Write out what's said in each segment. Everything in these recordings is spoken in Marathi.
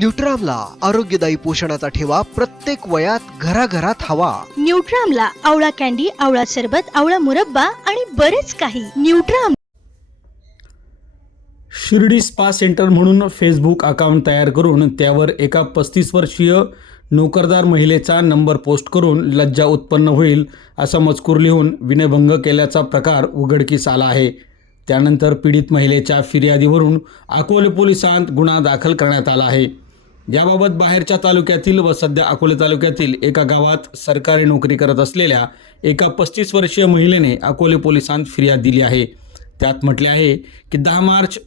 न्यूट्रामला आरोग्यदायी पोषणाचा ठेवा प्रत्येक वयात घराघरात हवा. न्यूट्रामला आवळा कॅन्डी आवळा सरबत आवळा मुरब्बा आणि बरेच काही. न्यूट्राम शिर्डी स्पा सेंटर म्हणून फेसबुक अकाउंट तयार करून त्यावर एका पस्तीस वर्षीय नोकरदार महिलेचा नंबर पोस्ट करून लज्जा उत्पन्न होईल असा मजकूर लिहून विनयभंग केल्याचा प्रकार उघडकीस आला आहे. त्यानंतर पीडित महिलेच्या फिर्यादीवरून अकोले पोलिसांत गुन्हा दाखल करण्यात आला आहे. याबाबत बाहेरच्या तालुक्यातील व सध्या अकोले तालुक्यातील एका गावात सरकारी नोकरी करत असलेल्या एका पस्तीस वर्षीय महिलेने अकोले पोलिसांत फिर्याद दिली आहे. त्यात म्हटले आहे की दहा मार्च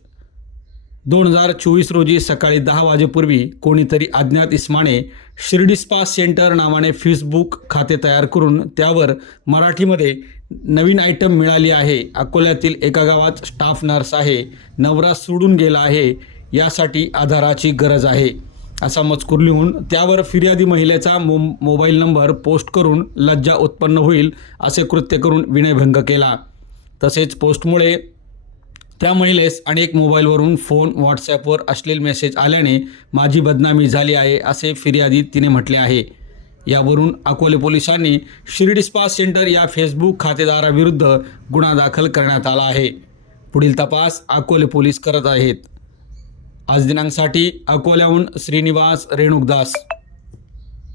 दोन हजार चोवीस रोजी सकाळी दहा वाजेपूर्वी कोणीतरी अज्ञात इस्माने शिर्डी स्पा सेंटर नावाने फेसबुक खाते तयार करून त्यावर मराठीमध्ये नवीन आयटम मिळाली आहे. अकोल्यातील एका गावात स्टाफ नर्स आहे. नवरा सोडून गेला आहे. यासाठी आधाराची गरज आहे. असा मजकूर लिहून त्यावर फिर्यादी महिलेचा मो मोबाईल नंबर पोस्ट करून लज्जा उत्पन्न होईल असे कृत्य करून विनयभंग केला. तसेच पोस्टमुळे त्या महिलेस अनेक मोबाईलवरून फोन व्हॉट्सॲपवर अश्लील मेसेज आल्याने माझी बदनामी झाली आहे असे फिर्यादी तिने म्हटले आहे. यावरून अकोले पोलिसांनी शिर्डी स्पा सेंटर या फेसबुक खातेदाराविरुद्ध गुन्हा दाखल करण्यात आला आहे. पुढील तपास अकोले पोलीस करत आहेत. आज दिनांकसाठी अकोल्याहून श्रीनिवास रेणुकदास.